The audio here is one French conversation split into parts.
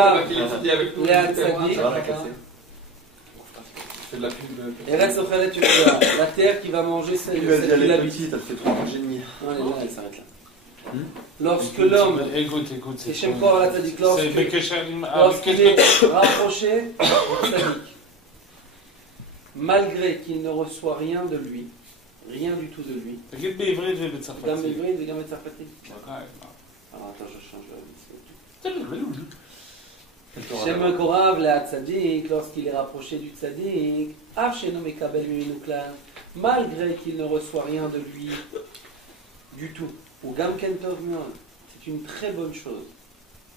Eva, Léa Tzadik, Eretz Ochelet Yehuda, la terre qui va manger celle qui l'habite. T'as fait 3 ans et demi. Non, elle s'arrête là. Lorsque l'homme, écoute, c'est Shemkor la Tzadik, lorsqu'il est rapproché du Tzadik, malgré qu'il ne reçoit rien de lui, rien du tout de lui. תגיד בעברית גם ובצרפתית. בעברית וגם בצרפתית. Alors attends, je change Shem Korav la Tzadik, lorsqu'il est rapproché du Tzadik, Av Sheno Mekabel Mimenu Klal, malgré qu'il ne reçoit rien de lui du tout. Ou Gam Ken Tov Meod, c'est une très bonne chose.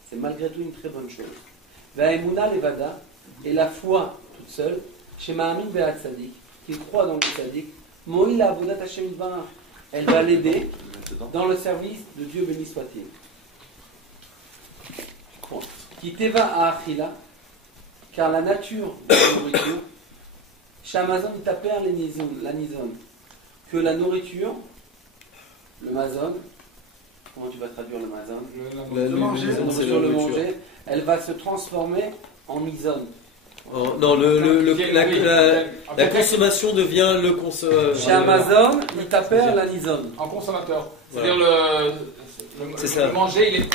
C'est malgré tout une très bonne chose. Ve'emuna levada, et la foi toute seule, chez Ma'amin Be'at Tzadik, qu'il croit dans le Tzadik, Moïl la Avodat Hashem Yitbarach, elle va l'aider dans le service de Dieu béni soit-il. Qui teva à Achila, car la nature de la nourriture, Shamazon taper la nizon, que la nourriture, le mazon, comment tu vas traduire le mazon? Le manger, elle va se transformer en nizon. Oh, non, la consommation devient le consommateur. Chez Amazon, il taper la nizon. En consommateur. Voilà. C'est-à-dire ça. le manger, il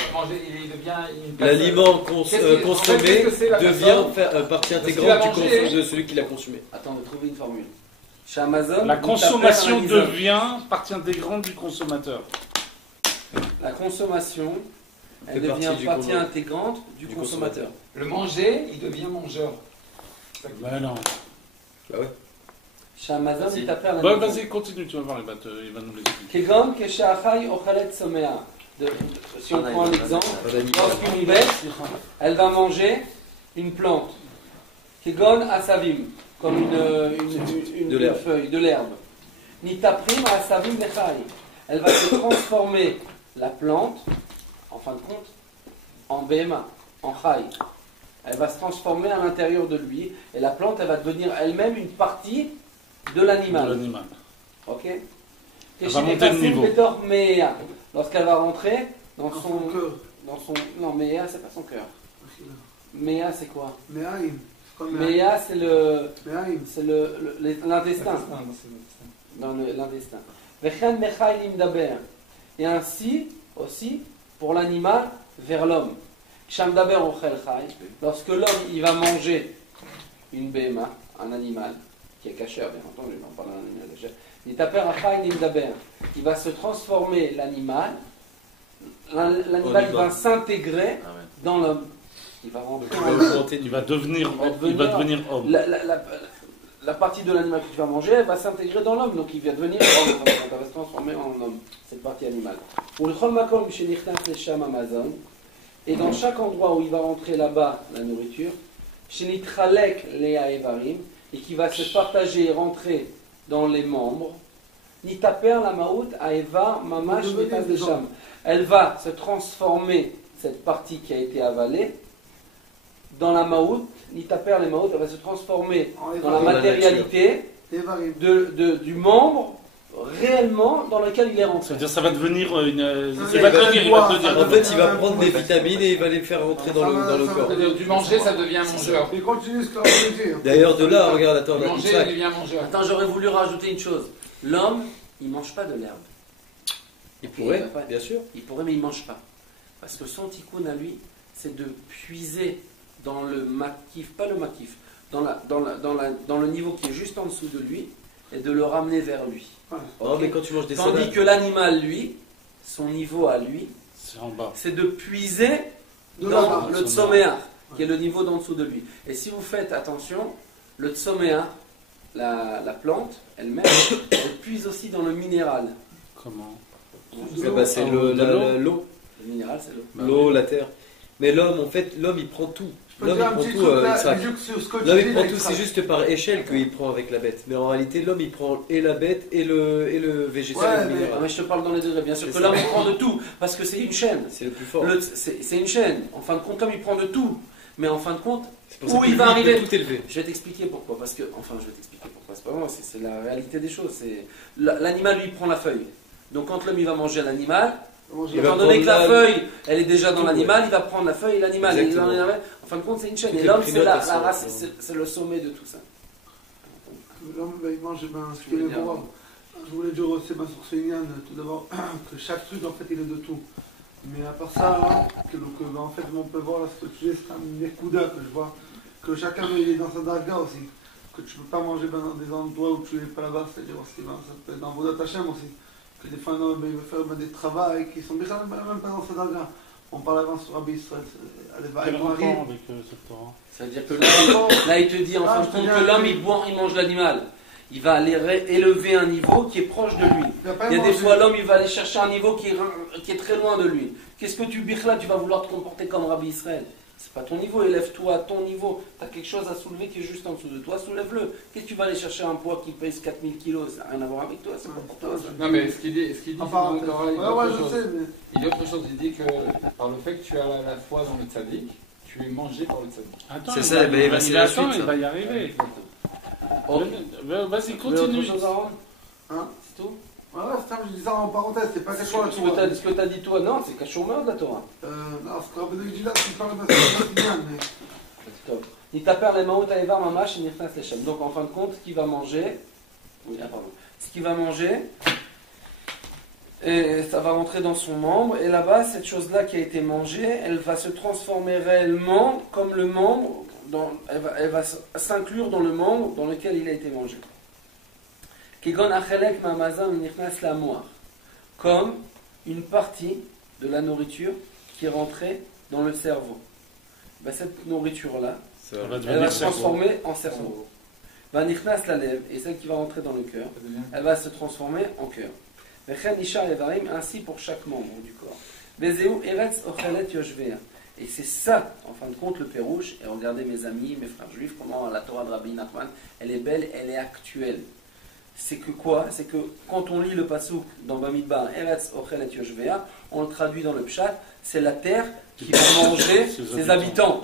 devient l'aliment consommé devient partie intégrante de celui qui l'a consumé. Attends, on va trouver une formule. Chez Amazon, La consommation devient partie intégrante du consommateur. La consommation, elle devient partie intégrante du consommateur. Le manger, il devient mangeur. Ben non. Bah ouais. Chez Amazon, il tape la Bon, vas-y, continue, tu vas voir, il va nous l'expliquer. Kegon que chez Achai ochelet somea. Si on prend l'exemple, lorsqu'une bête, elle va manger une plante. Kegon asavim, comme une feuille, de l'herbe. Nitaprim asavim nechai. Elle va se transformer, la plante, en fin de compte, en Behema, en chai. Elle va se transformer à l'intérieur de lui, et la plante, elle va devenir elle-même une partie de l'animal. Ok. Elle va monter de niveau. Lorsqu'elle va rentrer dans son non, Méa, c'est pas son cœur. Méa, c'est quoi? Méa, c'est l'intestin. Dans l'intestin. Et ainsi aussi pour l'animal vers l'homme. Lorsque l'homme il va manger une béma, un animal qui est caché, bien entendu, on parle d'un animal caché. Il va se transformer l'animal. L'animal va s'intégrer dans l'homme. Il va rentrer il va devenir homme. La partie de l'animal que tu vas manger, elle va s'intégrer dans l'homme, donc il va devenir homme, il va se transformer en homme, cette partie animale. Et dans chaque endroit où il va rentrer là-bas, la nourriture, et qui va se partager et rentrer dans les membres, elle va se transformer, cette partie qui a été avalée, dans la maout, elle va se transformer dans la matérialité du membre réellement dans lequel il est rentré. C'est-à-dire ça va devenir une... En fait, il va prendre des vitamines et il va les faire rentrer dans le corps. Du manger, ça devient mangeur. Il continue ce qu'on veut dire. D'ailleurs, de là, regarde, attends, manger, il devient mangeur. Attends, j'aurais voulu rajouter une chose. L'homme, il ne mange pas de l'herbe. Il pourrait, bien sûr. Il pourrait, mais il ne mange pas. Parce que son tikkun à lui, c'est de puiser dans le makif, pas le makif, dans le niveau qui est juste en dessous de lui, et de le ramener vers lui. Oh, mais quand tu manges des Tandis salades... que l'animal, lui, son niveau à lui, c'est en bas. C'est de puiser dans le tsoméa, qui est le niveau d'en dessous de lui. Et si vous faites attention, le tsoméa, la plante elle-même, elle puise aussi dans le minéral. Comment? C'est l'eau. Le minéral, c'est l'eau. L'eau, la terre. Mais l'homme, en fait, l'homme il prend tout. L'homme il prend tout, c'est juste par échelle qu'il prend avec la bête. Mais en réalité, l'homme il prend et la bête et le végétal. Mais je te parle dans les degrés. Bien sûr que l'homme il prend de tout, parce que c'est une chaîne. C'est le plus fort. C'est une chaîne. En fin de compte, l'homme il prend de tout. Mais en fin de compte, où il va arriver tout élevé. Je vais t'expliquer pourquoi. C'est pas moi, c'est la réalité des choses. L'animal lui prend la feuille. Donc quand l'homme il va manger l'animal, Étant donné que la feuille, elle est déjà dans l'animal, il va prendre la feuille et l'animal. En fin de compte, c'est une chaîne. Et l'homme, c'est la race, c'est le sommet de tout ça. L'homme, il mange ce qu'il est bon. Je voulais dire aussi sur Seigneur, tout d'abord, que chaque truc, en fait, il est de tout. Mais à part ça, hein, en fait, on peut voir, là, ce que tu dis, c'est un Nekuda que je vois, que chacun il est dans sa darga aussi. Que tu ne peux pas manger dans des endroits où tu n'es pas là-bas, c'est-à-dire aussi, ça peut être dans Vodat Hashem aussi. Que des fois, un homme il va faire des travaux qui sont déjà même pas dans sa darga. On parle avant sur Rabbi Israël. Quel rapport avec cette Torah? Ça veut dire que là, il te dit en fin de compte que l'homme, il mange l'animal. Il va aller élever un niveau qui est proche de lui. Il y a des fois, l'homme, il va aller chercher un niveau qui est très loin de lui. Qu'est-ce que tu biches là? Tu vas vouloir te comporter comme Rabbi Israël. C'est pas ton niveau, élève-toi à ton niveau. Tu as quelque chose à soulever qui est juste en dessous de toi, soulève-le. Qu'est-ce que tu vas aller chercher un poids qui pèse 4000 kilos? Ça n'a rien à voir avec toi, c'est pas pour toi. Ça. Non, mais ce qu'il dit, c'est dans le Torah, il dit autre chose. Il dit que par le fait que tu as la foi dans le tzaddik, tu es mangé par le tzaddik. Attends, c'est ça, mais il va y arriver. Vas-y, continue. Hein? C'est tout? Voilà, je dis ça en parenthèse, c'est pas quelque chose. Ce que tu as dit toi, non, c'est Kachomeur de la Torah. Non, ce que dit là, c'est pas bien, mais. C'est top. Il t'appelle les maout aïvar mamash et nirtas lechem. Donc en fin de compte, ce qu'il va manger. Oui, pardon. Ce qu'il va manger, et ça va rentrer dans son membre, et là-bas, cette chose-là qui a été mangée, elle va se transformer réellement comme le membre, elle va s'inclure dans le membre dans lequel il a été mangé. Comme une partie de la nourriture qui est rentrée dans le cerveau. Ben, cette nourriture-là, elle va se transformer en cerveau. Et celle qui va rentrer dans le cœur, elle va se transformer en cœur. Ainsi pour chaque membre du corps. Et c'est ça, en fin de compte, le Pérouche. Et regardez mes amis, mes frères juifs, comment la Torah de Rabbi Nachman, elle est belle, elle est actuelle. C'est que quoi? C'est que quand on lit le pasouk dans Bamidbar, Eretz Ochel et Yoshvea, on le traduit dans le pshat, c'est la terre qui va manger ses habitants.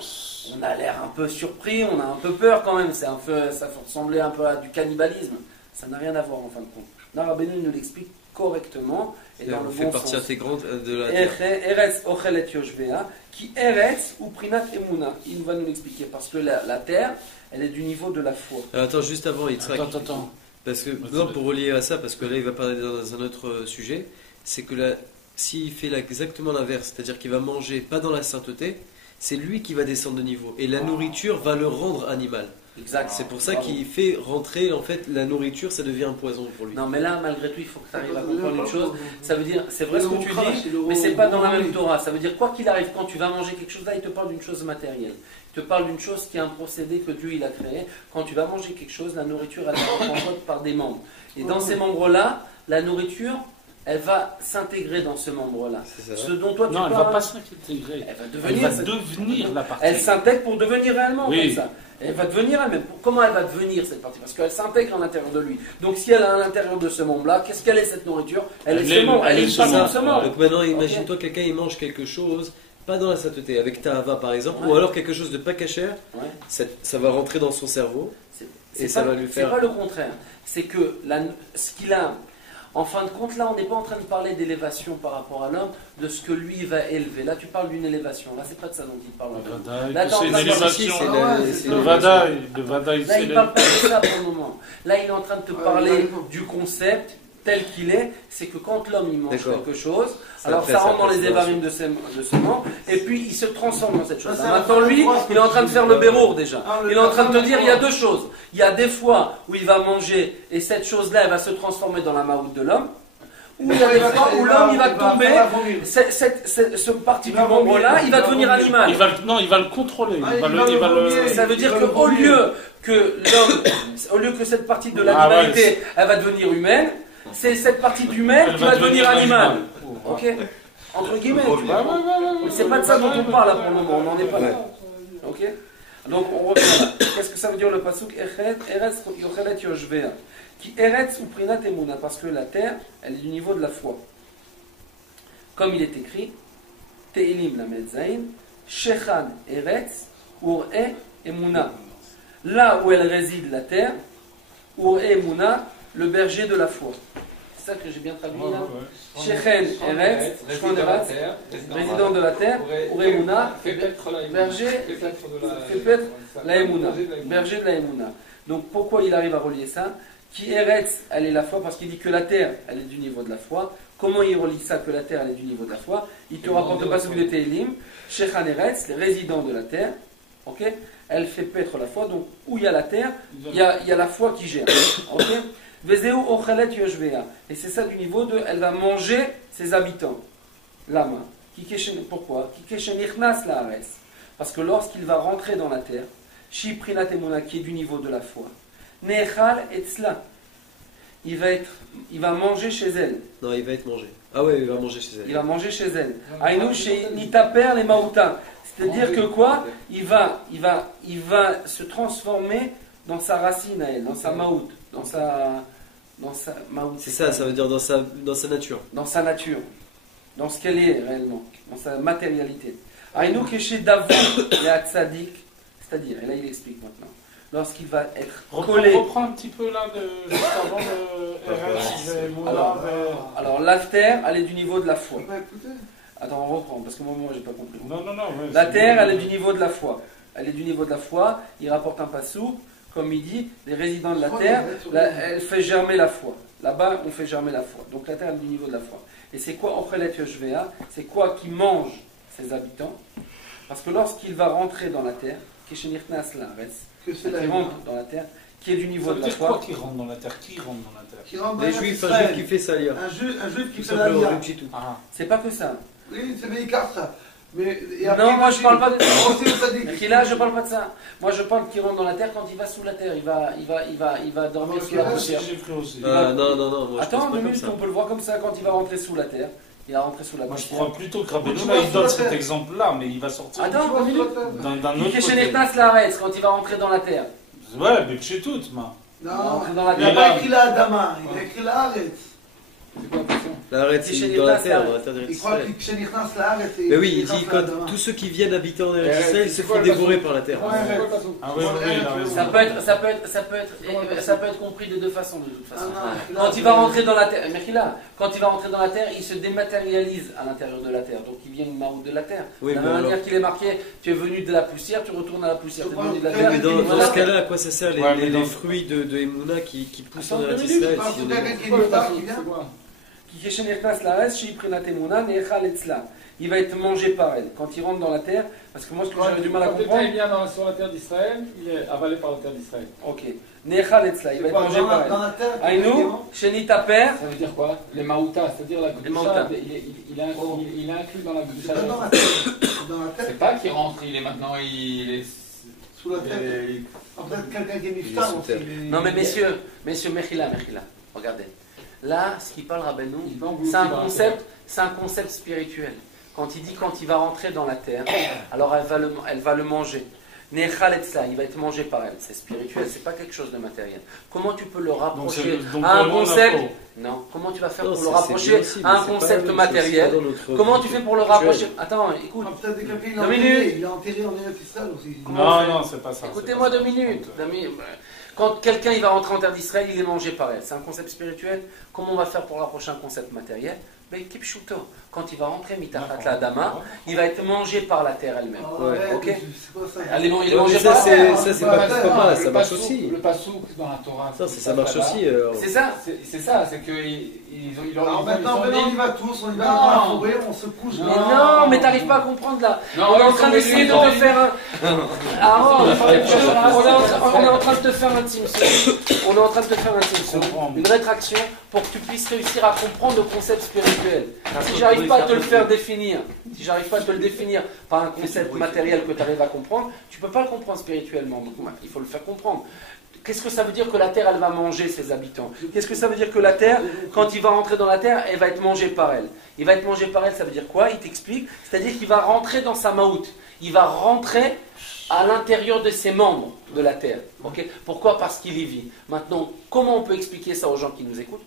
On a l'air un peu surpris, on a un peu peur quand même, ça peut ressembler un peu à du cannibalisme. Ça n'a rien à voir en fin de compte. Narabenu nous l'explique correctement et dans le bon partie sens. intégrante de la terre. Eretz Ochel et Yoshvea, qui Eretz ou Prinat Emuna. Il va nous l'expliquer parce que la terre, elle est du niveau de la foi. Attends, juste avant, Attends. Parce que, non, pour relier à ça, parce que là il va parler dans un autre sujet, c'est que là, s'il fait exactement l'inverse, c'est-à-dire qu'il va manger pas dans la sainteté, c'est lui qui va descendre de niveau. Et la nourriture va le rendre animal. Exact. C'est pour ça qu'il fait rentrer, en fait, la nourriture, ça devient un poison pour lui. Non, mais là, malgré tout, il faut que tu arrives à comprendre une chose. Ça veut dire, c'est vrai ce que tu dis, mais c'est pas dans la même Torah. Ça veut dire, quoi qu'il arrive, quand tu vas manger quelque chose là, il te parle d'une chose matérielle. Il te parle d'une chose qui est un procédé que Dieu il a créé. Quand tu vas manger quelque chose, la nourriture, elle se comporte par des membres. Et dans ces membres-là, la nourriture, elle va s'intégrer dans ce membre-là. Ce dont toi tu parles. Non, elle ne va pas s'intégrer. Elle va devenir la partie. Elle s'intègre pour devenir réellement comme ça. Elle va devenir elle-même. Comment elle va devenir cette partie? Parce qu'elle s'intègre à l'intérieur de lui. Donc si elle est à l'intérieur de ce membre-là, qu'est-ce qu'elle est cette nourriture? Elle est ce membre. Elle est ce membre. Donc maintenant, imagine-toi quelqu'un il mange quelque chose, pas dans la sainteté, avec Tahava par exemple, ou alors quelque chose de pas cachère, ça va rentrer dans son cerveau et ça va lui faire. C'est pas le contraire. C'est que ce qu'il a. En fin de compte, là, on n'est pas en train de parler d'élévation par rapport à l'homme, de ce que lui va élever. Là, tu parles d'une élévation. Là, c'est pas de ça dont il parle. C'est une élévation. Le Vadaï. Là, il ne parle pas de ça pour le moment. Là, il est en train de te parler du concept tel qu'il est. C'est que quand l'homme il mange quelque chose, alors ça rentre dans les évarim de ce membre, et puis il se transforme dans cette chose. Maintenant, lui, il est en train de faire le bérour déjà. Il est en train de te dire, il y a deux choses. Il y a des fois où il va manger, et cette chose-là, elle va se transformer dans la maout de l'homme. Ou il y a des fois où l'homme, il va tomber, ce partie du membre-là, il va devenir animal. Il va le contrôler. Ça veut dire qu'au lieu que cette partie de l'animalité, elle va devenir humaine, c'est cette partie d'humaine qui va devenir animal. Ok? Entre guillemets, tu vois. C'est pas de ça dont on parle là pour le moment, on n'en est pas là. Ok? Donc on revient là. Qu'est-ce que ça veut dire le pasuk? Eretz yochelet yoshvea. Qui eretz ou prinat emuna, parce que la terre, elle est du niveau de la foi. Comme il est écrit, Te'ilim la medzain, shechan eretz, ur'e emuna. Là où elle réside la terre, ur'e emuna, le berger de la foi. c'est ça que j'ai bien traduit là. Shechen Eretz, résident de la terre, Uremuna, berger, fait paître la Emouna, berger de la Emouna. Donc pourquoi il arrive à relier ça? Qui Eretz, elle est la foi, parce qu'il dit que la terre, elle est du niveau de la foi. Comment il relie ça que la terre, elle est du niveau de la foi? Il te rapporte pas celui de Télim, Shechan Eretz, les résidents de la terre, ok? Elle fait paître la foi, donc où il y a la terre, il y a la foi qui gère, ok? Vezeu Ochelet Yoshvea, et c'est ça du niveau de, elle va manger ses habitants, l'âme. Pourquoi? Parce que lorsqu'il va rentrer dans la terre, Shiprinat Emuna, qui est du niveau de la foi, Nechal Etzla, il va manger chez elle. Non, il va être mangé. Ah ouais, il va manger chez elle. Il va manger chez elle. Aïnou chez Nitaper les Maouta. C'est-à-dire que quoi? Il va se transformer dans sa racine à elle, dans sa maout, dans sa maout. C'est ça, ça veut dire dans sa nature. Dans sa nature, dans ce qu'elle est réellement, dans sa matérialité. Aïnou chez Davou et Atzadik, c'est-à-dire, et là il explique maintenant. Lorsqu'il va être collé. Reprends un petit peu là, juste avant le RS. Alors, la terre, elle est du niveau de la foi. Attends, on reprend, parce que moi, j'ai pas compris. Non. Ouais, la terre, elle est du niveau de la foi. Elle est du niveau de la foi. Il rapporte un passou, comme il dit, les résidents de la terre, elle fait germer la foi. Là-bas, on fait germer la foi. Donc la terre est du niveau de la foi. Et c'est quoi Ochelet Yoshvea? C'est quoi qui mange ses habitants? Parce que lorsqu'il va rentrer dans la terre, Keshenirnas Laretz, qui rentre dans la terre, qui est du niveau de la foi. Quoi qui rentre dans la terre? Qui rentre dans la terre? Les juifs, un juif qui fait ça, lire. Un juif qui fait la lire. C'est pas que ça. Oui, c'est Veikar ça. Mais, non, moi je parle pas de ça. Là, je parle pas de ça. Moi je parle qu'il rentre dans la terre quand il va sous la terre. Il va dormir sous la poussière. Non. Attends 2 minutes, on peut le voir comme ça quand il va rentrer sous la terre. Il va rentrer sous la poussière. poussière. Moi je crois plutôt que Rabbeinu il donne cet exemple-là, mais il va sortir. Attends 2 minutes. D'un autre côté. Quand il va rentrer dans la terre. Ouais, mais chez toutes, moi. Non, il n'a pas écrit la Adama, il a écrit la Haaretz. C'est quoi la question? L'arrête, c'est dans la terre, il croit que Kshenirnas la Haaretz. Mais oui, il dit quand tous ceux qui viennent habiter en Israël se font dévorer par la terre. Ça peut être compris de deux façons, de toute façon. Quand il va rentrer dans la terre, quand il va rentrer dans la terre, il se dématérialise à l'intérieur de la terre. Donc il vient une maroute de la terre. De la même manière qu'il est marqué, tu es venu de la poussière, tu retournes à la poussière. Tu es venu de la terre. Mais dans ce cas-là, à quoi ça sert les fruits de Emouna qui poussent en Israël? Il va être mangé par elle quand il rentre dans la terre. Parce que moi, ce que j'avais du mal à comprendre. Quand il vient sur la terre d'Israël, il est avalé par la terre d'Israël. Ok. Il va être mangé par elle. Aïnou, Shenita Père. Ça veut dire quoi? Les Maoutas, c'est-à-dire la Gdusha, il est inclus dans la Gdusha. C'est pas qu'il rentre, il est maintenant, il est sous la terre. Peut-être quelqu'un qui est miftar aussi. Non mais messieurs, Mechila, regardez. Là, ce qu'il parle Rabbeinu, c'est un concept spirituel. Quand il dit quand il va rentrer dans la terre, alors elle va le manger. Nechal etzla, il va être mangé par elle. C'est spirituel, c'est pas quelque chose de matériel. Comment tu peux le rapprocher à un concept? Non. Comment tu vas faire pour le rapprocher à un concept matériel? Comment tu fais pour le rapprocher? Attends, écoute. Peut-être que quelqu'un il est enterré en Israël aussi. Non, c'est pas ça. Écoutez-moi 2 minutes. Quand quelqu'un il va rentrer en terre d'Israël, il est mangé par elle. C'est un concept spirituel. Comment on va faire pour rapprocher un concept matériel? Mais Kipshuto, quand il va rentrer Mitachat la Dama, il va être mangé par la terre elle-même. Ok? Il est mangé par la terre. Ça, c'est pas mal, ça marche aussi. Le pasouk dans la Torah. Ça marche aussi. C'est ça. C'est ça, c'est qu'ils ont. Maintenant, on y va tous, on y va dans la forêt, on se couche. Mais non, mais t'arrives pas à comprendre là. On est en train d'essayer de te faire un. On est en train de te faire un Timson. On est en train de te faire un Timson. Une rétraction pour que tu puisses réussir à comprendre le concept spirituel. Si j'arrive pas à te le faire définir, si j'arrive pas à te le définir par un concept matériel que tu arrives à comprendre, tu peux pas le comprendre spirituellement. Donc il faut le faire comprendre. Qu'est-ce que ça veut dire que la terre, elle va manger ses habitants? Qu'est-ce que ça veut dire que la terre, quand il va rentrer dans la terre, elle va être mangée par elle? Il va être mangé par elle, ça veut dire quoi? Il t'explique. C'est-à-dire qu'il va rentrer dans sa maout. il va rentrer à l'intérieur de ses membres de la terre. Okay? Pourquoi? Parce qu'il y vit. Maintenant, comment on peut expliquer ça aux gens qui nous écoutent?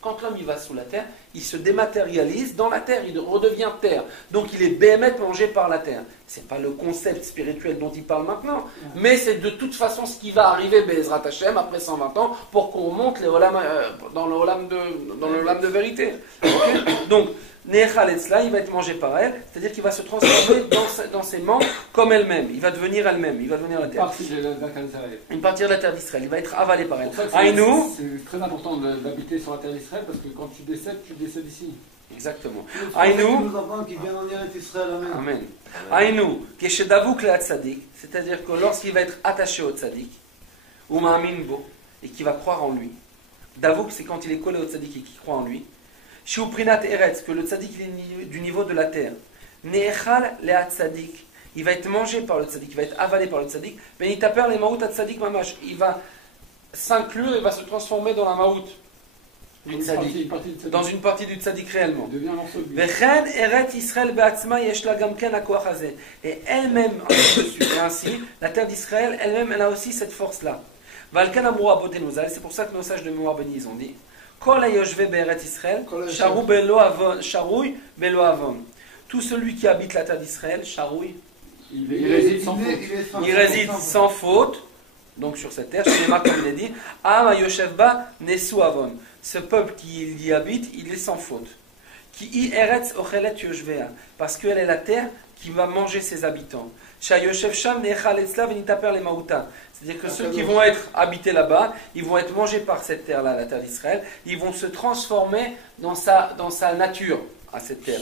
Quand l'homme il va sous la terre, il se dématérialise dans la terre, il redevient terre. Donc il est béhémet mangé par la terre. Ce n'est pas le concept spirituel dont il parle maintenant, mais c'est de toute façon ce qui va arriver, Be'ezrat Hashem, après 120 ans, pour qu'on monte dans le olam de vérité. Okay? Donc, Nechal Etzla, il va être mangé par elle, c'est-à-dire qu'il va se transformer dans ses membres comme elle-même. Il va devenir elle-même, il va devenir la terre. Une partie de la terre d'Israël, il va être avalé par elle. C'est très important d'habiter sur la terre d'Israël parce que quand tu décèdes ici. Exactement. Amen. Aïnou, Keshedavuk le Tzadik, c'est-à-dire que lorsqu'il va être attaché au Tzadik, ou Ma'amin Bo, et qu'il va croire en lui. Davuk, c'est quand il est collé au Tzadik et qu'il croit en lui. Shiuprinat Eretz, que le Tzadik est du niveau de la terre. Ne'echal le Tzadik, il va être mangé par le Tzadik, il va être avalé par le Tzadik. Benitaper le Maout Tzadik Mamash, il va s'inclure et va se transformer dans la Maout. Dans une partie du tzaddik réellement. Et elle-même, ainsi, la terre d'Israël, elle-même, elle a aussi cette force-là. C'est pour ça que nos sages de mémoire bénis ont dit tout celui qui habite la terre d'Israël, Sharoui, il réside sans faute. Donc sur cette terre, comme il est dit, Ama Yoshevba Nesu Avon. Ce peuple qui y habite, il est sans faute. Ki eretz ochelet yoshvea, parce qu'elle est la terre qui va manger ses habitants. Shayoshev sham nechal etzla venitaper le mauta. C'est-à-dire que ceux qui vont être habités là-bas, ils vont être mangés par cette terre-là, la terre d'Israël. Ils vont se transformer dans sa nature à cette terre.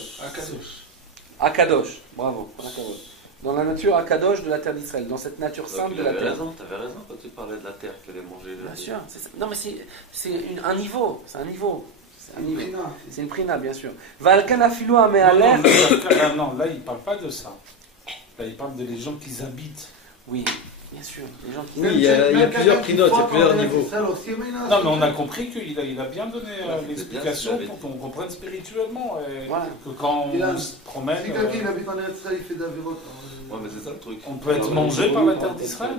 Akadosh. Bravo. Akadosh. Dans la nature Akadosh de la terre d'Israël, dans cette nature sainte de la terre. Tu avais raison quand tu parlais de la terre qu'elle est mangée. Bien sûr. Non, mais c'est un niveau. C'est un niveau. C'est une prina, bien sûr. Non, là, il ne parle pas de ça. Là, il parle des gens qui habitent. Oui, bien sûr. Les gens qui il y a plusieurs prinotes, il y a plusieurs niveaux. Non, mais on a compris qu'il a bien donné l'explication pour qu'on comprenne spirituellement. Que quand on se promène. Si quelqu'un habite en Israël, il fait d'avérote. Ouais, mais c'est ça le truc. On peut être mangé par la terre d'Israël.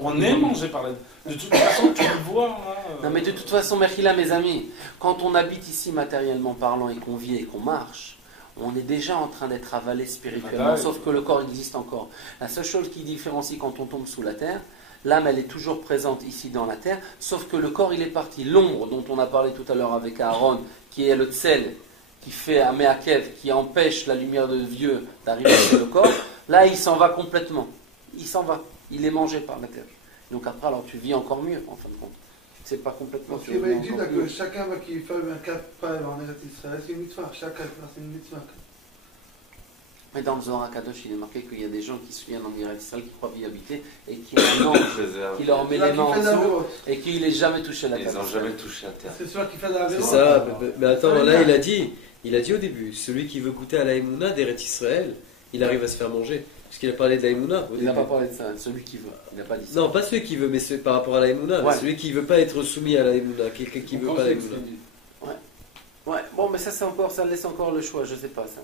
On est mangé par la terre. De toute façon, tu le vois. Non, mais de toute façon, Merchila, mes amis, quand on habite ici matériellement parlant et qu'on vit et qu'on marche, on est déjà en train d'être avalé spirituellement, sauf que le corps existe encore. La seule chose qui différencie quand on tombe sous la terre, l'âme, elle est toujours présente ici dans la terre, sauf que le corps, il est parti. L'ombre dont on a parlé tout à l'heure avec Aaron, qui est le tsel, qui fait un meakev, qui empêche la lumière de Dieu d'arriver sur le corps, là, il s'en va complètement. Il s'en va. Il est mangé par la terre. Donc après, alors tu vis encore mieux, en fin de compte. C'est pas complètement... Parce qu'il va dire que chacun qui fait un cap en Israël, c'est une mitzvah. Chacun c'est une mitzvah. Mais dans le Zohar HaKadosh, il est marqué qu'il y a des gens qui se viennent en Israël, qui croient y habiter, et qui ont un ange qui leur met les mains en dessous, et qui n'est jamais touché la terre. Ils n'ont jamais touché la terre. C'est ça qui fait la C'est ça, mais attends, là il a dit au début, celui qui veut goûter à la Emouna d'Eretz Israël, il arrive à se faire manger. Parce qu'il a parlé de la Emouna. Il n'a pas parlé de ça, celui qui veut. Il n'a pas dit ça. Non, pas celui qui veut, mais par rapport à la Emouna. Ouais. Celui qui ne veut pas être soumis à la Emouna, quelqu'un qui ne veut pas la Emouna. Ouais, bon, mais ça laisse encore le choix, je ne sais pas ça.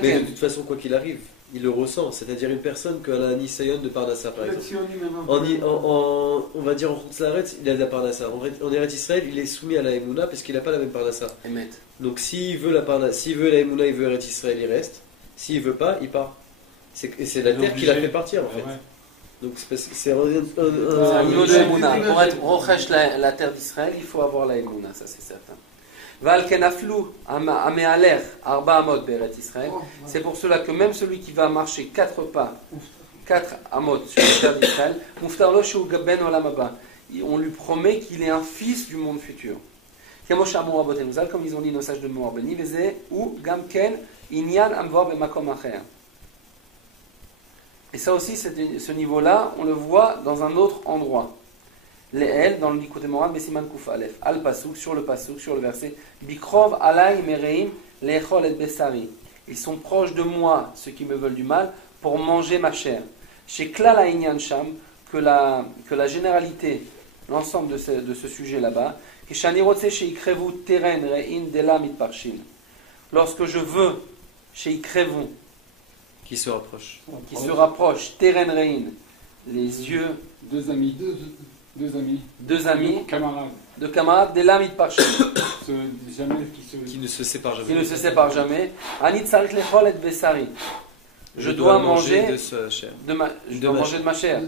Mais de toute façon, quoi qu'il arrive, il le ressent. C'est-à-dire une personne qui a un Nisayon de Parnassa, par exemple. On va dire en Khutzaretz, il a de la Parnassa. En Eretz Israël, il est soumis à la Emouna parce qu'il n'a pas la même Parnassa. Donc s'il veut la Emouna, il veut Eretz Israël, il reste. S'il ne veut pas, il part. C'est la terre qui l'a fait partir en fait. Ouais. Donc c'est un niveau de Emouna. Pour être rochesh la terre d'Israël, il faut avoir la Emouna, ça c'est certain. C'est pour cela que même celui qui va marcher 4 pas, 4 amot sur la terre d'Israël, on lui promet qu'il est un fils du monde futur. Comme ils ont dit nos sages de mémoire béni, ou gamken inyan amvor bemakom acher. Et ça aussi, ce niveau-là, on le voit dans un autre endroit. Les El, dans le Likutei Moharan, Besiman Kuf Aleph, Al Pasuk, sur le verset, Bikrov alay mereim lechol et besari. Ils sont proches de moi, ceux qui me veulent du mal, pour manger ma chair. Chez Klal Ha'inyan Sham, que la généralité, l'ensemble de ce sujet là-bas, que Shani Rotze sheikrevu teren re'in dela mitparshil. Lorsque je veux, sheikrevu, Qui se rapprochent. Qui se rapprochent. Teren Rein, les yeux. Deux amis. Deux amis. Camarades. De camarades, des lames parchent. Qui ne se séparent jamais. Qui ne se séparent jamais. Anit Sarit Lechol et Besari. Je dois manger de sa chair. Je dois manger de ma chair.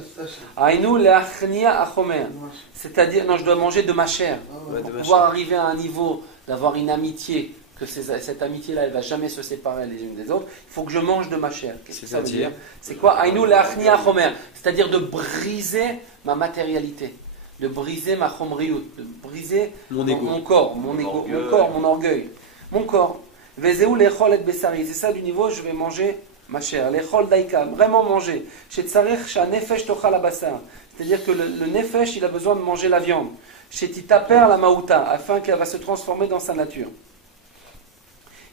Aïnou le'achnia achomer. C'est-à-dire, non, je dois manger de ma chair. Pour pouvoir arriver à un niveau d'avoir une amitié, que cette amitié-là, elle ne va jamais se séparer les unes des autres, il faut que je mange de ma chair. Qu'est-ce que ça veut dire? C'est quoi? Aïnou le'achnia achomer. C'est-à-dire de briser ma matérialité, de briser ma chomriout, de briser mon corps, mon orgueil, mon corps. Vezeu lechol et besari. C'est ça du niveau, je vais manger ma chair, l'echol daika, vraiment manger. Chez tsarich, chez nefesh tochal abasar. C'est-à-dire que le nefesh, il a besoin de manger la viande. Chez titaper la maouta, afin qu'elle va se transformer dans sa nature.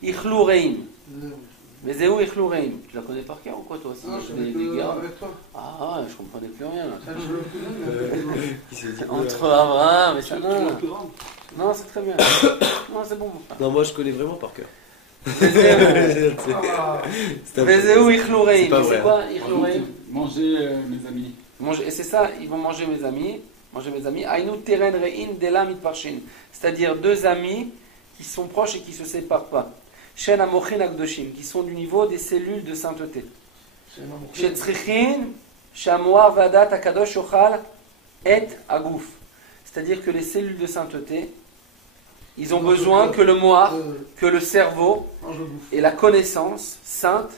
Ichlu reim. Vezeu ichlu reim. Tu la connais par cœur ou quoi toi aussi? Des gars. Ah, je comprenais plus rien. Entre Abraham et ça. Non, c'est très bien. Non, c'est bon. Non, moi je connais vraiment par cœur. C'est quoi manger mes amis. Et c'est ça, ils vont manger mes amis. C'est-à-dire deux amis qui sont proches et qui ne se séparent pas. Qui sont du niveau des cellules de sainteté. C'est-à-dire que les cellules de sainteté, ils ont besoin que le moar, que le cerveau et la connaissance sainte,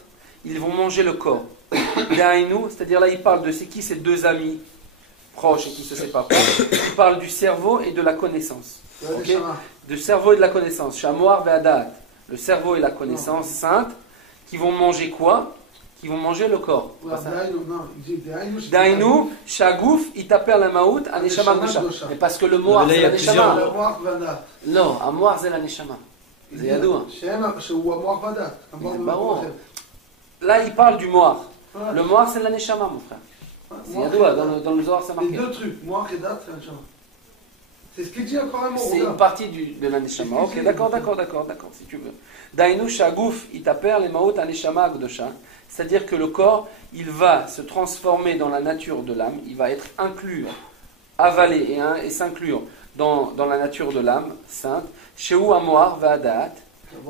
ils vont manger le corps. C'est-à-dire là, il parle de c'est qui ces deux amis proches et qui se séparent pas. Il parle du cerveau et de la connaissance. Okay? Du cerveau et de la connaissance. Shamoar ve'adat. Le cerveau et la connaissance sainte, qui vont manger quoi? Qui vont manger le corps. Dainu, Shagouf, Itaper la Maout, Aneshama Gdosha. Mais parce que le moar, c'est la Neshama. Non, Amoar, c'est la Neshama. C'est Yadoua. Là, il parle du moar. Le moar, c'est la Neshama, mon frère. C'est Yadoua, dans le Zohar, c'est marqué. Les deux trucs, moar et dat, c'est la Neshama. C'est ce qu'il dit encore un mot. C'est une partie de la Neshama. Ok, d'accord, si tu veux. Dainu, Shagouf, Itaper, les Maout, Aneshama Gdosha. C'est-à-dire que le corps, il va se transformer dans la nature de l'âme, il va être inclus, avalé et s'inclure dans la nature de l'âme sainte, Shehu Amoar Va'adat,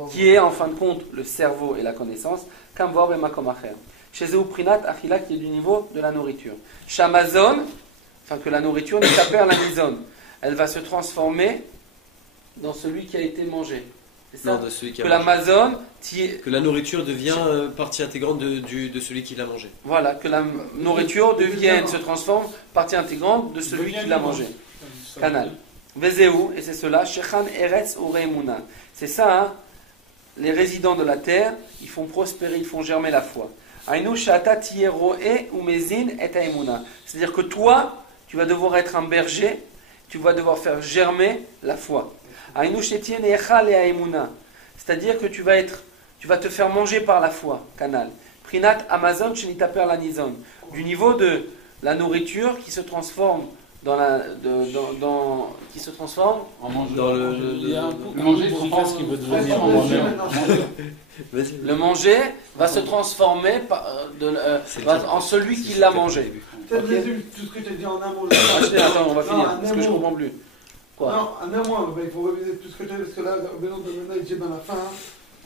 qui est en fin de compte le cerveau et la connaissance, Kamvor Bemakom Acher. Chez Zeu Prinat Achila, qui est du niveau de la nourriture. Shamazon, enfin que la nourriture n'est qu'à la nizon, elle va se transformer dans celui qui a été mangé. C'est ça, de celui qui que l'Amazon, que la nourriture devient partie intégrante de celui qui l'a mangé. Voilà, que la nourriture se transforme partie intégrante de celui qui l'a mangé. Canal. Vezeu, et c'est cela, Shechan Eretz Ureimuna. C'est ça, hein, les résidents de la terre, ils font prospérer, ils font germer la foi. Ainu Shata Tieroe Umezin et Aimuna. C'est-à-dire que toi, tu vas devoir être un berger, tu vas devoir faire germer la foi. C'est-à-dire que tu vas te faire manger par la foi, canal. Prinat Amazon Shenitaper Lanizon. Du niveau de la nourriture qui se transforme qui se transforme en manger. Le manger, c'est ce qui veut devenir en manger. Le manger va se transformer en celui qui l'a mangé. Peut-être résume tout ce que tu as dit en un mot. Attends, on va finir, parce que je ne comprends plus. Quoi? Non, en un mois, il faut réviser tout ce que tu as dit, parce que là, maintenant, il dit à la fin,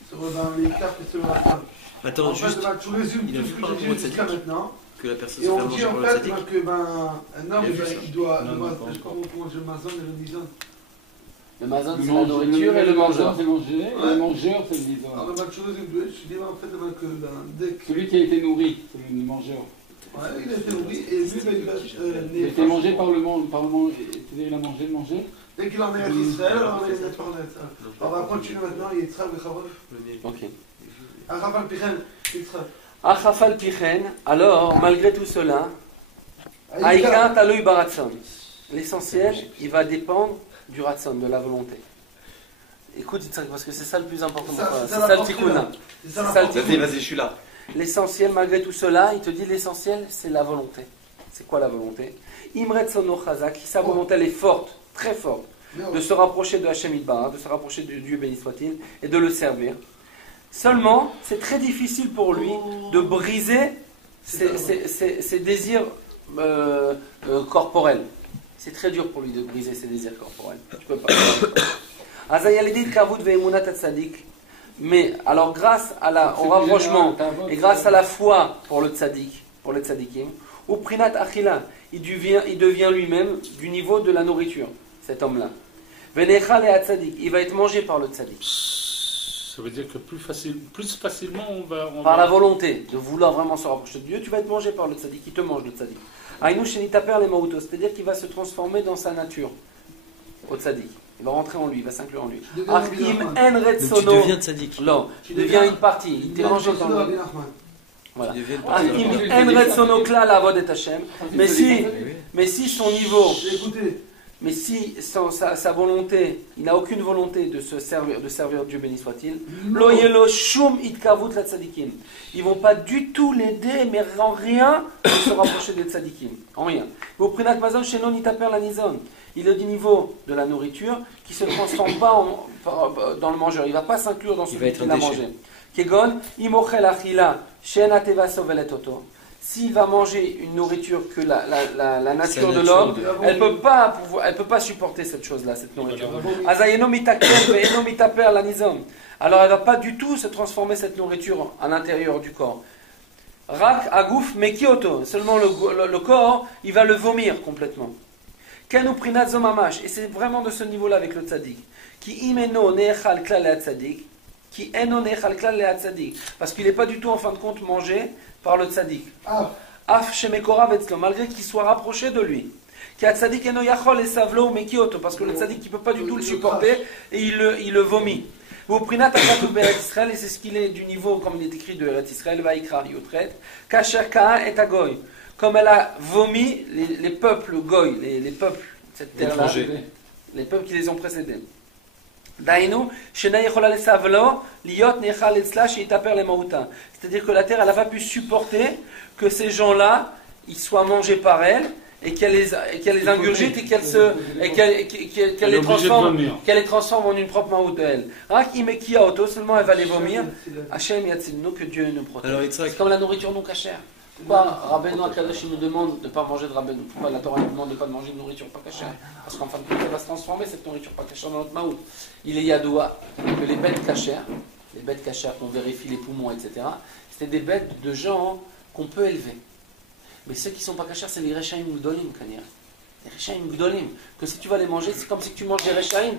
sur les cartes et sur la fin. Attends, en juste, fait, tu résumes tout ce que tu as dit jusqu'à maintenant. Que la personne et on dit en fait que un homme, il doit... Je comprends le mazon et le mizon. Le mazon, c'est la nourriture et le mangeur. C'est manger, et le mangeur, c'est le mizon. Alors, je dis en fait que dès que... Celui qui a été nourri, c'est le mangeur. Ouais, il a été nourri et lui, il a été mangé par le monde. C'est-à-dire, il a mangé, le manger. Dès qu'il en est à Israël, alors il est par net. On va continuer maintenant, il est très Ok. Achafal Pichen, Israël. Achafal Pichen, alors, malgré tout cela, Aïka Taloui Baratson. L'essentiel, il va dépendre du ratson, de la volonté. Écoute, parce que c'est ça le plus important. C'est ça le tikkun. Vas-y, je suis là. L'essentiel, malgré tout cela, il te dit l'essentiel, c'est la volonté. C'est quoi la volonté? Imret Sono Chazak, sa volonté elle est forte, très forte, de se rapprocher de Hachem Yitbarach, de se rapprocher de Dieu béni soit-il, et de le servir. Seulement, c'est très difficile pour lui de briser ses désirs corporels. C'est très dur pour lui de briser ses désirs corporels. Tu peux pas. Mais alors grâce au rapprochement et grâce à la foi pour le tzaddik, pour les tzaddikim, ou prinat achila, il devient lui-même du niveau de la nourriture, cet homme-là. Il va être mangé par le tzaddik. Ça veut dire que plus facilement on va... Par la volonté de vouloir vraiment se rapprocher de Dieu, tu vas être mangé par le tzaddik, il te mange le tzaddik. C'est-à-dire qu'il va se transformer dans sa nature, au tzaddik. Il va rentrer en lui, il va s'inclure en lui. Donc tu deviens tzaddik. Non, tu deviens une partie, il t'est mangé dans le... Voilà. Mais si son niveau, mais si sa volonté, il n'a aucune volonté de servir Dieu, béni soit-il, ils vont pas du tout l'aider, mais en rien de se rapprocher des tzadikim, en rien. Il est du niveau de la nourriture qui ne se transforme pas dans le mangeur, il ne va pas s'inclure dans celui qui l'a mangé. S'il va manger une nourriture que la nature de l'homme, elle peut pas supporter cette chose-là, cette nourriture. Alors elle ne va pas du tout se transformer cette nourriture à l'intérieur du corps. Rak agouf mekioto, seulement le corps, il va le vomir complètement. Kenu prinat zomamash, et c'est vraiment de ce niveau-là avec le tzaddik. Ki imeno neechal klal le tzaddik. Parce qu'il n'est pas du tout en fin de compte mangé par le tzaddik. Malgré qu'il soit rapproché de lui. Parce que le tzaddik ne peut pas du tout le supporter et il le vomit. Et c'est ce qu'il est du niveau, comme il est écrit de Eretz Israël, comme elle a vomi les peuples goy, les peuples, cette terre-là, les peuples qui les ont précédés. C'est-à-dire que la terre, elle n'a pas pu supporter que ces gens-là, ils soient mangés par elle, et qu'elle les ingurgite et qu'elle les transforme en une propre maout de elle. Seulement elle va les vomir. Hachem yatzilnu, que Dieu nous protège. C'est comme la nourriture non cachère. Pourquoi Rabbeinu Akadosh nous demande de ne pas manger de Rabbeinu? Pourquoi la Torah nous demande de ne pas manger de nourriture pas cachère? Parce qu'en fin de compte, elle va se transformer cette nourriture pas cachère dans notre maout. Il est yadoua que les bêtes cachères qu'on vérifie les poumons, etc., c'est des bêtes de gens qu'on peut élever. Mais ceux qui ne sont pas cachères, c'est les Rechaim Gdolim, Kanir. Les Rechaim Gdolim. Que si tu vas les manger, c'est comme si tu manges des Rechaim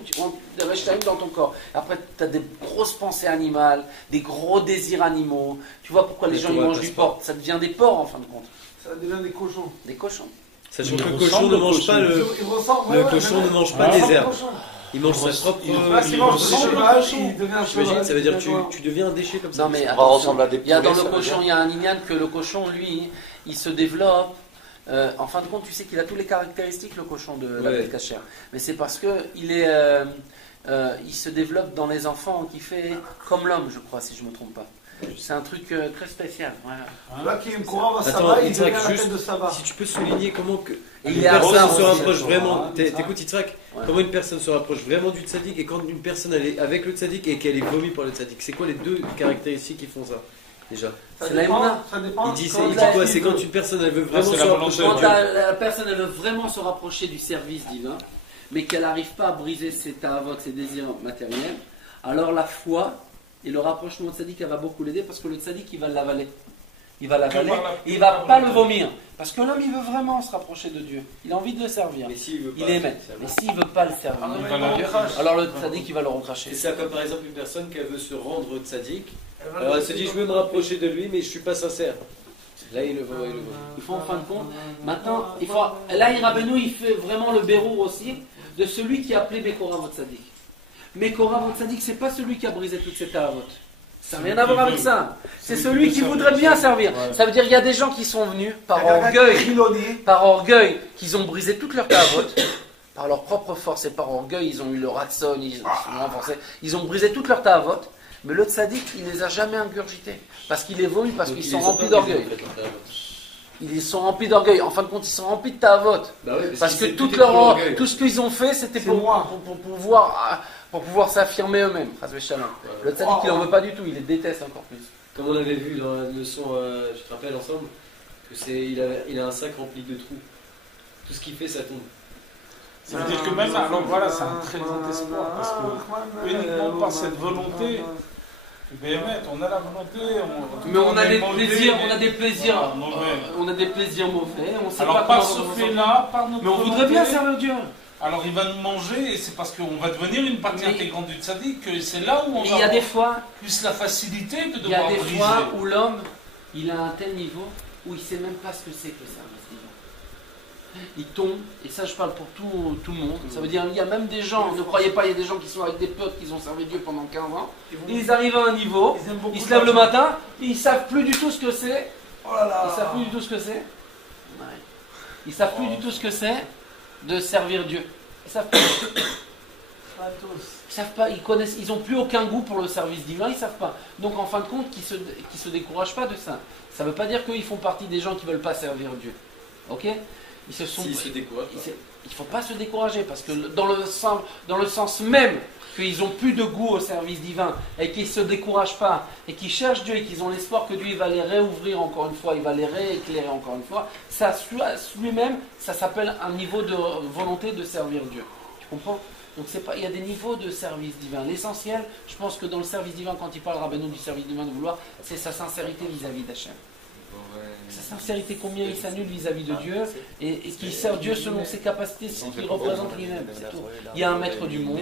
dans ton corps. Après, tu as des grosses pensées animales, des gros désirs animaux. Tu vois pourquoi les gens ils mangent du porc? Ça devient des porcs en fin de compte. Ça devient des cochons. Des cochons. Sachant que le cochon ne mange pas le cochon ne mange pas des herbes. Il mange sa propre. J'imagine, ça veut dire que tu deviens un déchet comme ça. Non, mais il y a dans le cochon, il y a un inyan que le cochon, lui, il se développe. En fin de compte, tu sais qu'il a toutes les caractéristiques, le cochon de la bête cachère. Mais c'est parce que il se développe dans les enfants, qui fait comme l'homme, je crois, si je ne me trompe pas. C'est un truc très spécial. Voilà. Attends, Yitzhak, juste, si tu peux souligner comment une personne se rapproche vraiment. T'écoutes Yitzhak, comment une personne se rapproche vraiment du tzaddik et quand une personne elle est avec le tzaddik et qu'elle est vomi par le tzaddik. C'est quoi les deux caractéristiques qui font ça déjà? C'est l'aïmona. Il dit quoi? C'est quand une personne elle veut vraiment se rapprocher. Quand la personne elle veut vraiment se rapprocher du service divin, mais qu'elle n'arrive pas à briser ses ta'avot, ses désirs matériels, alors la foi et le rapprochement au tzaddik, elle va beaucoup l'aider parce que le tzaddik, il va l'avaler. Il va l'avaler et il ne va pas le vomir. Parce que l'homme, il veut vraiment se rapprocher de Dieu. Il a envie de le servir. Mais s'il veut pas, il aimait. Mais s'il ne veut pas le servir, alors le tzaddik, il va le recracher. C'est ça, comme par exemple une personne qui veut se rendre au tzaddik. Alors elle se dit, je veux me rapprocher de lui, mais je ne suis pas sincère. Là, il le voit. Il faut en fin de compte. Maintenant, là, Rabbeinu, il fait vraiment le bérour aussi de celui qui a appelé Bekora votre tzaddik. Mais Korah Tzaddik, c'est pas celui qui a brisé toutes ces ta'avot. Ça n'a rien à voir avec ça. C'est celui qui voudrait bien servir. Ça veut dire qu'il y a des gens qui sont venus par orgueil, qu'ils ont brisé toutes leurs ta'avot, par leur propre force et par orgueil, ils ont eu le ratson, ils sont renforcés, ils ont brisé toutes leurs ta'avot, mais le tzaddik, il les a jamais ingurgités. Parce qu'il est vomi, parce qu'ils sont remplis d'orgueil. ils sont remplis d'orgueil. En fin de compte, ils sont remplis de ta'avot. Bah ouais, parce que tout ce qu'ils ont fait, c'était pour pouvoir s'affirmer eux-mêmes. Le tzaddik, il n'en veut pas du tout, il les déteste encore plus. Comme on avait vu dans la leçon, je te rappelle ensemble, il a un sac rempli de trous. Tout ce qu'il fait, ça tombe. Ça veut dire que même, alors voilà, c'est un très grand espoir, parce que uniquement par cette volonté, on a la volonté, mais on a des plaisirs mauvais, on sait alors pas par ce fait-là, par notre mais on voudrait bien servir Dieu. Alors il va nous manger, et c'est parce qu'on va devenir une partie intégrante du tzaddik que c'est là où on va avoir plus la facilité de devoir briser. Il y a des fois où l'homme, il a un tel niveau où il ne sait même pas ce que c'est que le service divin. Il tombe, et ça je parle pour tout le monde, ça veut dire il y a même des gens, ne croyez pas, il y a des gens qui sont avec des potes qui ont servi Dieu pendant 15 ans, ils arrivent à un niveau, ils se lèvent le matin, et ils ne savent plus du tout ce que c'est. Ils savent plus du tout ce que c'est. Ils savent plus du tout ce que c'est de servir Dieu. Ils savent pas. Ils savent pas, ils n'ont plus aucun goût pour le service divin, ils savent pas. Donc en fin de compte, qu'ils se découragent pas de ça. Ça ne veut pas dire qu'ils font partie des gens qui ne veulent pas servir Dieu. Ok ? Il ne faut pas se décourager parce que dans le sens même qu'ils n'ont plus de goût au service divin et qu'ils ne se découragent pas et qu'ils cherchent Dieu et qu'ils ont l'espoir que Dieu il va les réouvrir encore une fois, il va les rééclairer encore une fois, ça lui-même, ça s'appelle un niveau de volonté de servir Dieu. Tu comprends ? Donc il y a des niveaux de service divin. L'essentiel, je pense que dans le service divin, quand il parle Rabbeinu du service divin de vouloir, c'est sa sincérité vis-à-vis d'Hachem. Sa sincérité, combien il s'annule vis-à-vis de Dieu et qu'il sert Dieu selon ses capacités, ce qu'il représente lui-même. Il y a un maître du monde,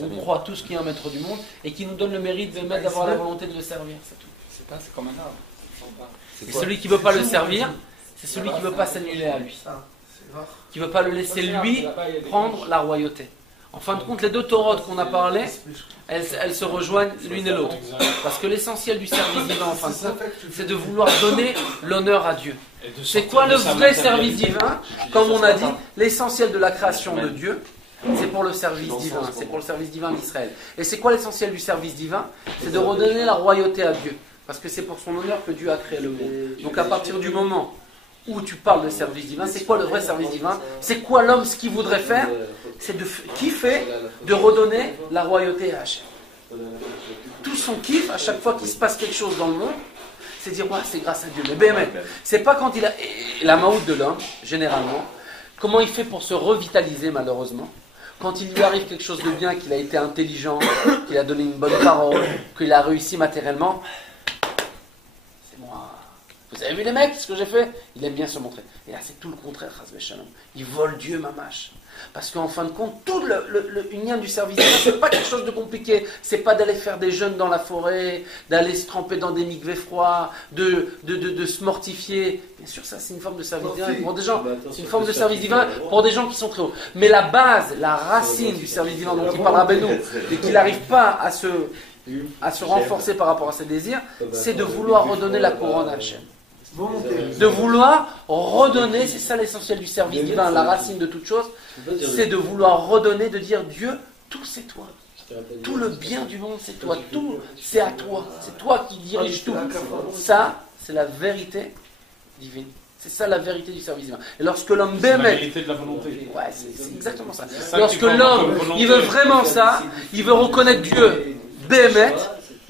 on croit tous qu'il y a un maître du monde et qui nous donne le mérite d'avoir la volonté de le servir. C'est tout. C'est comme un arbre. Et celui qui ne veut pas le servir, c'est celui qui ne veut pas s'annuler à lui, qui ne veut pas le laisser lui prendre la royauté. En fin de compte, les deux Torotes qu'on a parlé, elles se rejoignent l'une et l'autre. Parce que l'essentiel du service divin, en fin de compte, c'est de vouloir donner l'honneur à Dieu. C'est quoi le vrai service divin ? Comme on a dit, l'essentiel de la création de Dieu, c'est pour le service divin. C'est pour le service divin d'Israël. Et c'est quoi l'essentiel du service divin ? C'est de redonner la royauté à Dieu. Parce que c'est pour son honneur que Dieu a créé le monde. Donc à partir du moment où tu parles de service divin, c'est quoi le vrai service divin ? C'est quoi l'homme, ce qu'il voudrait faire ? C'est de kiffer, de redonner la royauté à Hachem. Tout son kiff, à chaque fois qu'il se passe quelque chose dans le monde, c'est dire, ouais, c'est grâce à Dieu. Mais c'est pas quand il a... La maout de l'homme, généralement, comment il fait pour se revitaliser, malheureusement ? Quand il lui arrive quelque chose de bien, qu'il a été intelligent, qu'il a donné une bonne parole, qu'il a réussi matériellement, c'est moi. Vous avez vu les mecs, ce que j'ai fait ? Il aime bien se montrer. Et là, c'est tout le contraire, Chas Shalom. Il vole Dieu, mamache. Parce qu'en fin de compte, tout le union du service divin, c'est pas quelque chose de compliqué. C'est pas d'aller faire des jeûnes dans la forêt, d'aller se tremper dans des mikvés froids, de se mortifier. Bien sûr, ça, c'est une forme de service divin pour des gens. C'est une forme de service divin pour des gens qui sont très hauts. Mais la base, la racine du service divin dont il parle Rabbeinu, et qu'il n'arrive pas à se renforcer par rapport à ses désirs, c'est de vouloir redonner la couronne à Hachem. De vouloir redonner, c'est ça l'essentiel du service divin, la racine de toute chose, c'est de vouloir redonner, de dire Dieu, tout c'est toi. Tout le bien du monde c'est toi, tout c'est à toi, c'est toi qui diriges tout. Ça, c'est la vérité divine. C'est ça la vérité du service divin. Et lorsque l'homme c'est la vérité de la volonté. Ouais, c'est exactement ça. Lorsque l'homme, il veut vraiment ça, il veut reconnaître Dieu, Béhémet.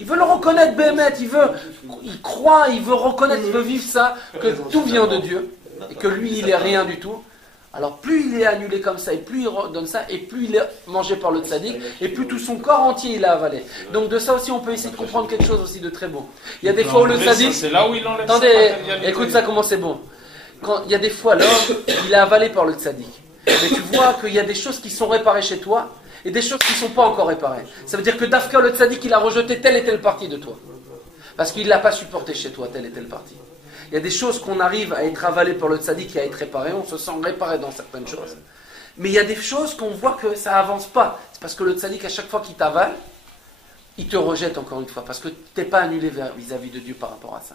Il veut le reconnaître, Béhémet, il croit, il veut reconnaître, il veut vivre ça, que tout vient de Dieu, et que lui, il n'est rien du tout. Alors plus il est annulé comme ça, et plus il redonne ça, et plus il est mangé par le tzaddik, et plus tout son corps entier il a avalé. Donc de ça aussi, on peut essayer de comprendre quelque chose aussi de très beau. Il y a des fois où le tzaddik... C'est là où il enlève. Attendez, écoute ça comment c'est bon. Il y a des fois, l'homme, il est avalé par le tzaddik. Mais tu vois qu'il y a des choses qui sont réparées chez toi, et des choses qui ne sont pas encore réparées. Ça veut dire que Dafka, le tzaddik, il a rejeté telle et telle partie de toi. Parce qu'il ne l'a pas supporté chez toi, telle et telle partie. Il y a des choses qu'on arrive à être avalées par le tzaddik et à être réparées, on se sent réparé dans certaines choses. Mais il y a des choses qu'on voit que ça n'avance pas. C'est parce que le tzaddik, à chaque fois qu'il t'avale, il te rejette encore une fois. Parce que tu n'es pas annulé vis-à-vis de Dieu par rapport à ça.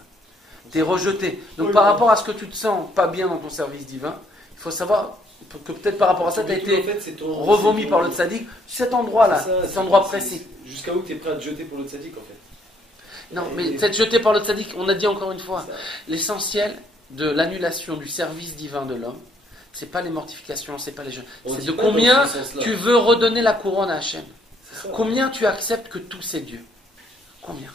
Tu es rejeté. Donc par rapport à ce que tu te sens pas bien dans ton service divin, il faut savoir... que peut-être par rapport à ça, tu as été revomi par le tzaddik, cet endroit-là, cet endroit précis. Jusqu'à où tu es prêt à te jeter pour le tzaddik, en fait. Non, mais être jeté par le tzaddik, on a dit encore une fois, l'essentiel, de l'annulation du service divin de l'homme, c'est pas les mortifications, c'est pas les jeûnes. C'est de combien tu veux redonner la couronne à Hachem. Combien tu acceptes que tout c'est Dieu. Combien.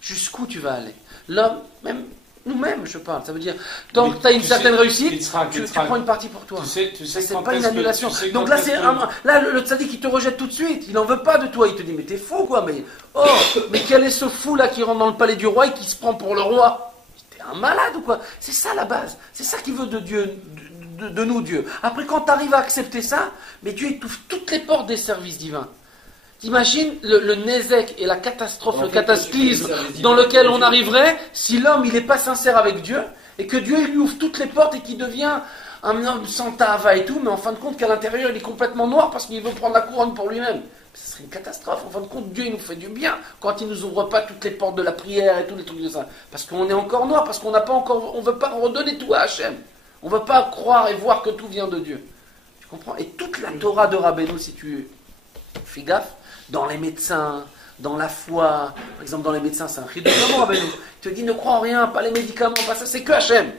Jusqu'où tu vas aller. L'homme, même nous-mêmes, je parle. Ça veut dire, tant que tu as une certaine réussite, tu prends une partie pour toi. C'est pas une annulation. Donc là, le tzaddik, il te rejette tout de suite. Il n'en veut pas de toi. Il te dit, mais t'es fou, quoi. Mais quel est ce fou là qui rentre dans le palais du roi et qui se prend pour le roi? T'es un malade ou quoi? C'est ça la base. C'est ça qu'il veut de Dieu, de nous, Dieu. Après, quand tu arrives à accepter ça, mais Dieu étouffe toutes les portes des services divins. T'imagines le nézek et la catastrophe, le cataclysme dans lequel on arriverait si l'homme il n'est pas sincère avec Dieu et que Dieu il lui ouvre toutes les portes et qu'il devient un homme sans tava et tout, mais en fin de compte qu'à l'intérieur il est complètement noir parce qu'il veut prendre la couronne pour lui-même. Ce serait une catastrophe. En fin de compte, Dieu il nous fait du bien quand il nous ouvre pas toutes les portes de la prière et tous les trucs de ça. Parce qu'on est encore noir, parce qu'on n'a pas encore, on veut pas redonner tout à Hachem. On veut pas croire et voir que tout vient de Dieu. Tu comprends? Et toute la Torah de Rabbeinu, si tu fais gaffe, dans les médecins, dans la foi, par exemple dans les médecins, c'est un chidouch avec nous. Il te dit ne crois en rien, pas les médicaments, pas ça, c'est que Hachem.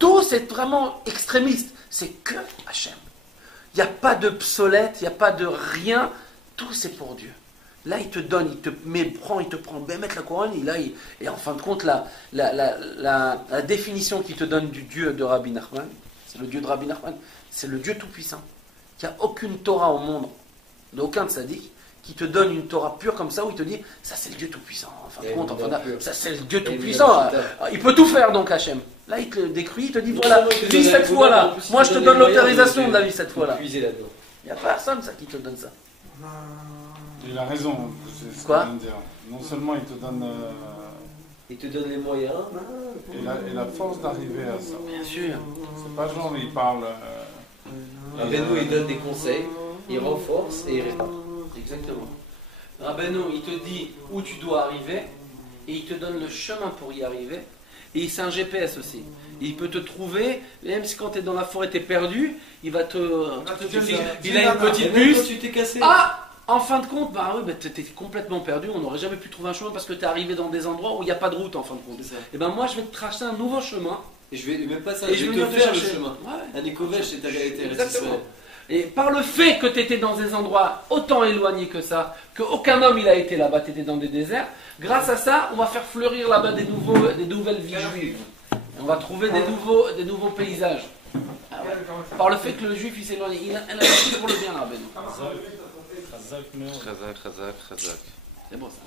Tout c'est vraiment extrémiste, c'est que Hachem. Il n'y a pas de obsolète, il n'y a pas de rien, tout c'est pour Dieu. Là il te donne, il te prend, ben mettre la couronne, et en fin de compte la définition qu'il te donne du Dieu de Rabbi Nachman, c'est le Dieu de Rabbi Nachman, c'est le Dieu tout-puissant. Il n'y a aucune Torah au monde, d'aucun tzaddik, qui te donne une Torah pure comme ça, où il te dit, ça c'est le Dieu tout-puissant. En fin de compte, ça c'est le Dieu tout-puissant. Il peut tout faire donc Hachem. Là il te décrit, il te dit, voilà, vis cette fois-là. Moi je te donne l'autorisation de la vie cette fois-là. Il n'y a personne ça qui te donne ça. Il a raison. C'est quoi? Non seulement il te donne... Il te donne les moyens. Et la force d'arriver à ça. Bien sûr. C'est pas genre, il parle... Rabbeinu, il donne des conseils, il renforce et il répare. Exactement. Rabbeinu, il te dit où tu dois arriver et il te donne le chemin pour y arriver. Et c'est un GPS aussi. Il peut te trouver, même si quand tu es dans la forêt, tu es perdu, il va te... Il a une petite buse. Tu t'es cassé. Ah, en fin de compte, tu étais complètement perdu. On n'aurait jamais pu trouver un chemin parce que tu es arrivé dans des endroits où il n'y a pas de route en fin de compte. Et ben moi, je vais te tracer un nouveau chemin. Et je vais même pas ça, et je vais te faire le chemin. Ouais. Un écovèche, c'est ta réalité. Exactement. Et par le fait que tu étais dans des endroits autant éloignés que ça, qu'aucun homme il a été là-bas, tu étais dans des déserts, grâce à ça, on va faire fleurir là-bas des nouvelles vies juives. On va trouver des nouveaux paysages. Ah ouais. Par le fait que le juif il s'éloigne, il a fait pour le bien là, Ben. C'est beau ça.